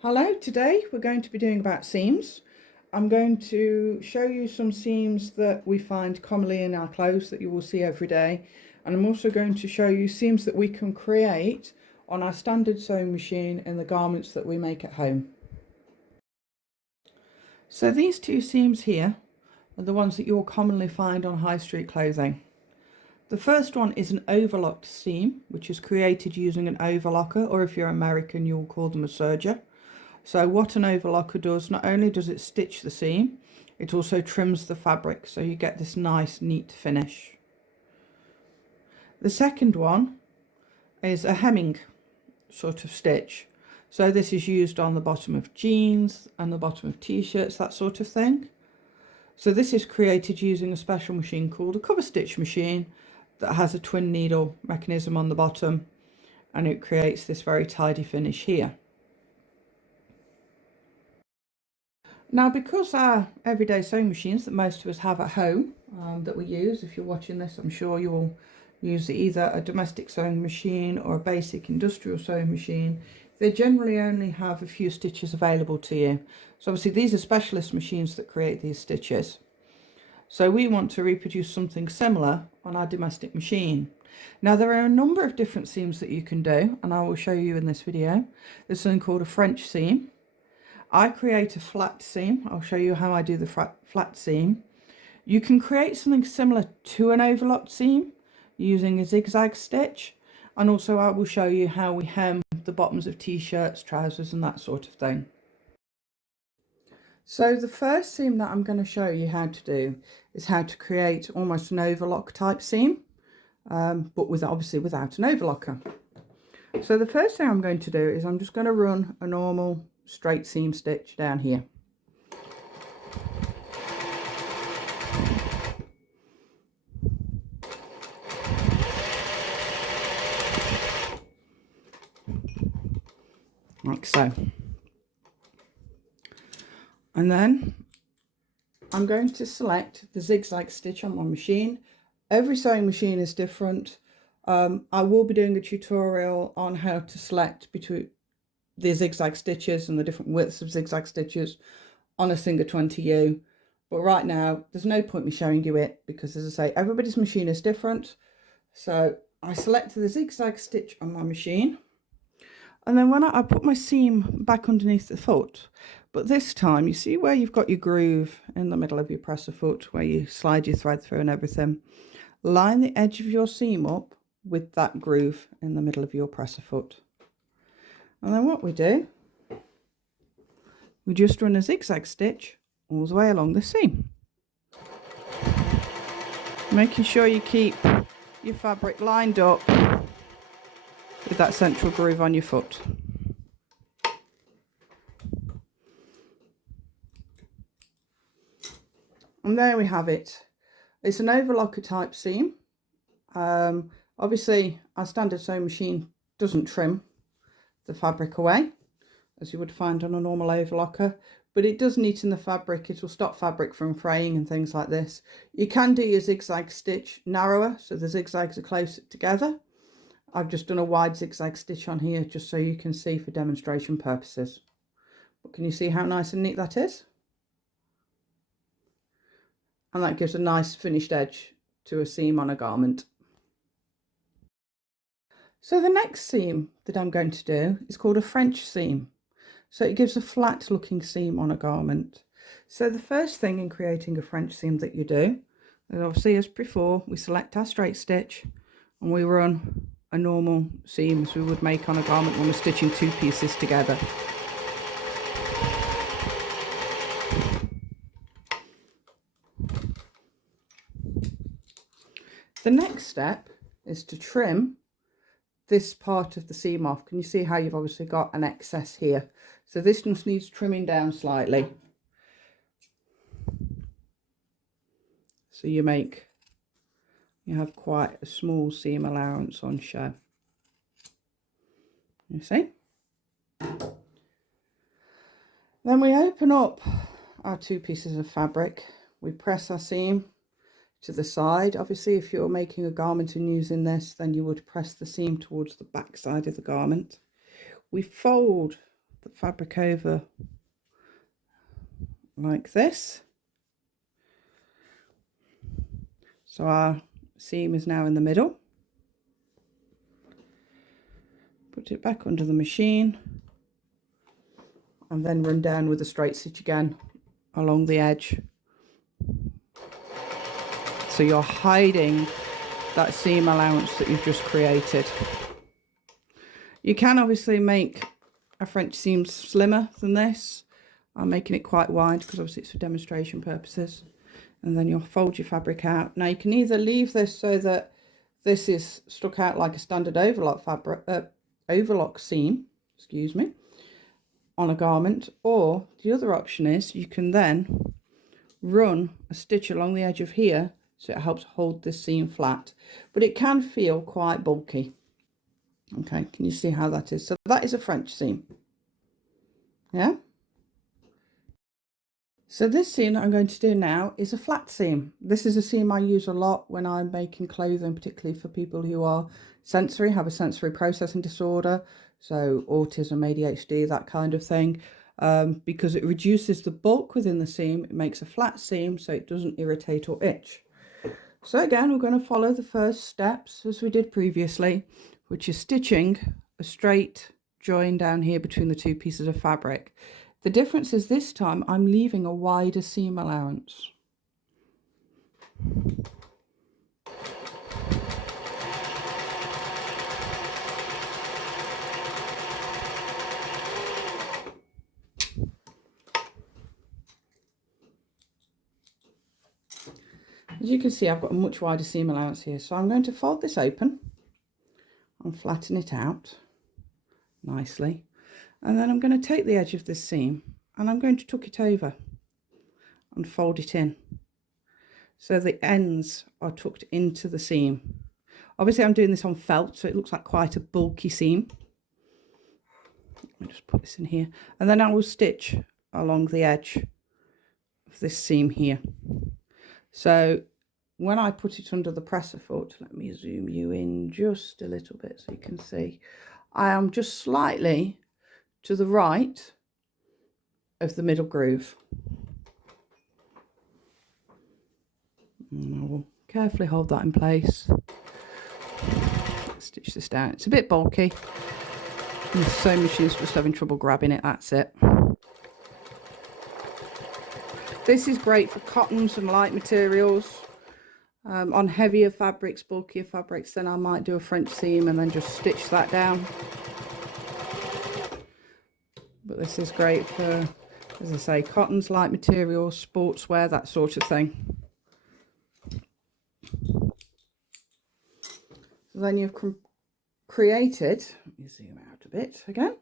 Hello, today we're going to be doing about seams. I'm going to show you some seams that we find commonly in our clothes that you will see every day, and I'm also going to show you seams that we can create on our standard sewing machine in the garments that we make at home. So these two seams here are the ones that you'll commonly find on high street clothing. The first one is an overlocked seam, which is created using an overlocker, or if you're American you'll call them a serger. So what an overlocker does, not only does it stitch the seam, it also trims the fabric, so you get this nice neat finish. The second one is a hemming sort of stitch. So this is used on the bottom of jeans and the bottom of t-shirts, that sort of thing. So this is created using a special machine called a cover stitch machine that has a twin needle mechanism on the bottom, and it creates this very tidy finish here. Now, because our everyday sewing machines that most of us have at home that we use, if you're watching this, I'm sure you'll use either a domestic sewing machine or a basic industrial sewing machine. They generally only have a few stitches available to you. So obviously these are specialist machines that create these stitches. So we want to reproduce something similar on our domestic machine. Now there are a number of different seams that you can do, and I will show you in this video. There's something called a French seam. I create a flat seam. I'll show you how I do the flat seam. You can create something similar to an overlocked seam using a zigzag stitch, and also I will show you how we hem the bottoms of t-shirts, trousers and that sort of thing. So the first seam that I'm going to show you how to do is how to create almost an overlock type seam, but obviously without an overlocker. So the first thing I'm going to do is I'm just going to run a normal straight seam stitch down here. Like so. And then I'm going to select the zigzag stitch on my machine. Every sewing machine is different. I will be doing a tutorial on how to select between the zigzag stitches and the different widths of zigzag stitches on a Singer 20U. But right now, there's no point me showing you it because, as I say, everybody's machine is different. So I selected the zigzag stitch on my machine. And then when I put my seam back underneath the foot, but this time, you see where you've got your groove in the middle of your presser foot, where you slide your thread through and everything, line the edge of your seam up with that groove in the middle of your presser foot. And then what we do, we just run a zigzag stitch all the way along the seam, making sure you keep your fabric lined up with that central groove on your foot. And there we have it. It's an overlocker type seam. Obviously our standard sewing machine doesn't trim the fabric away as you would find on a normal overlocker, but it does neaten the fabric. It will stop fabric from fraying and things like this. You can do your zigzag stitch narrower so the zigzags are closer together. I've just done a wide zigzag stitch on here just so you can see for demonstration purposes. But can you see how nice and neat that is? And that gives a nice finished edge to a seam on a garment. So the next seam that I'm going to do is called a French seam. So it gives a flat looking seam on a garment. So the first thing in creating a French seam that you do, is obviously as before, we select our straight stitch and we run a normal seam as we would make on a garment when we're stitching two pieces together. The next step is to trim this part of the seam off. Can you see how you've obviously got an excess here? So this just needs trimming down slightly. So you have quite a small seam allowance on show. You see? Then we open up our two pieces of fabric. We press our seam to the side. Obviously, if you're making a garment and using this, then you would press the seam towards the back side of the garment. We fold the fabric over like this. So our seam is now in the middle. Put it back under the machine and then run down with a straight stitch again along the edge. So you're hiding that seam allowance that you've just created. You can obviously make a French seam slimmer than this. I'm making it quite wide because obviously it's for demonstration purposes. And then you'll fold your fabric out. Now you can either leave this so that this is stuck out like a standard overlock fabric, overlock seam, excuse me, on a garment, or the other option is you can then run a stitch along the edge of here so it helps hold this seam flat, but it can feel quite bulky. Okay, can you see how that is? So that is a French seam. Yeah. So this seam that I'm going to do now is a flat seam. This is a seam I use a lot when I'm making clothing, particularly for people who are sensory, have a sensory processing disorder, so autism, ADHD, that kind of thing, because it reduces the bulk within the seam. It makes a flat seam so it doesn't irritate or itch. So again, we're going to follow the first steps as we did previously, which is stitching a straight join down here between the two pieces of fabric. The difference is this time I'm leaving a wider seam allowance. As you can see, I've got a much wider seam allowance here, so I'm going to fold this open and flatten it out nicely. And then I'm going to take the edge of this seam and I'm going to tuck it over and fold it in. So the ends are tucked into the seam. Obviously I'm doing this on felt, so it looks like quite a bulky seam. Let me just put this in here. And then I will stitch along the edge of this seam here. So when I put it under the presser foot, let me zoom you in just a little bit so you can see, I am just slightly to the right of the middle groove. And I will carefully hold that in place. Stitch this down. It's a bit bulky. The sewing machine's just having trouble grabbing it, that's it. This is great for cottons and light materials. On heavier fabrics, bulkier fabrics, then I might do a French seam and then just stitch that down. But this is great for, as I say, cottons, light materials, sportswear, that sort of thing. So then you've created, let me zoom out a bit again,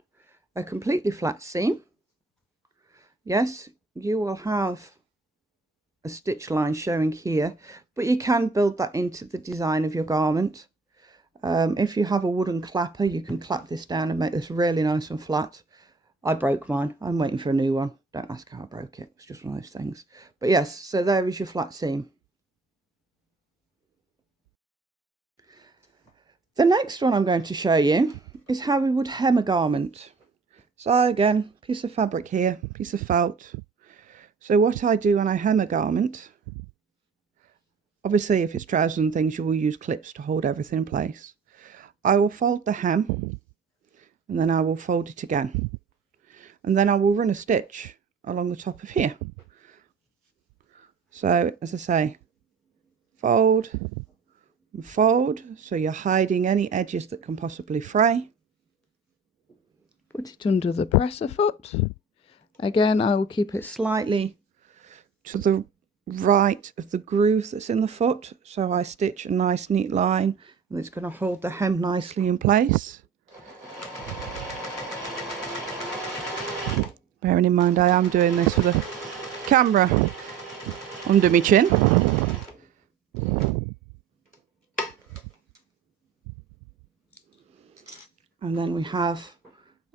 a completely flat seam. Yes, you will have a stitch line showing here, but you can build that into the design of your garment. If you have a wooden clapper, you can clap this down and make this really nice and flat. I broke mine. I'm waiting for a new one. Don't ask how I broke it. It's just one of those things. But yes, so there is your flat seam. The next one I'm going to show you is how we would hem a garment. So again, piece of fabric here, piece of felt. So what I do when I hem a garment, obviously if it's trousers and things, you will use clips to hold everything in place. I will fold the hem and then I will fold it again. And then I will run a stitch along the top of here. So as I say, fold and fold, so you're hiding any edges that can possibly fray. Put it under the presser foot. Again, I will keep it slightly to the right of the groove that's in the foot, so I stitch a nice neat line and it's going to hold the hem nicely in place. Bearing in mind I am doing this with a camera under my chin. And then we have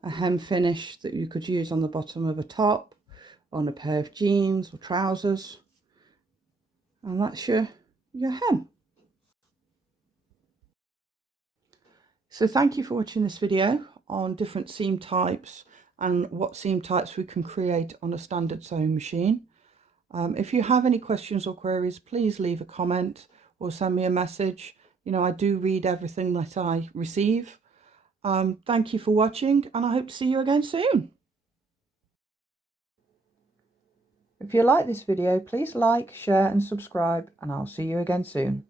a hem finish that you could use on the bottom of a top, on a pair of jeans or trousers. And that's your hem. So thank you for watching this video on different seam types and what seam types we can create on a standard sewing machine. If you have any questions or queries, please leave a comment or send me a message. You know, I do read everything that I receive. Thank you for watching, and I hope to see you again soon. If you like this video, please like, share and subscribe, and I'll see you again soon.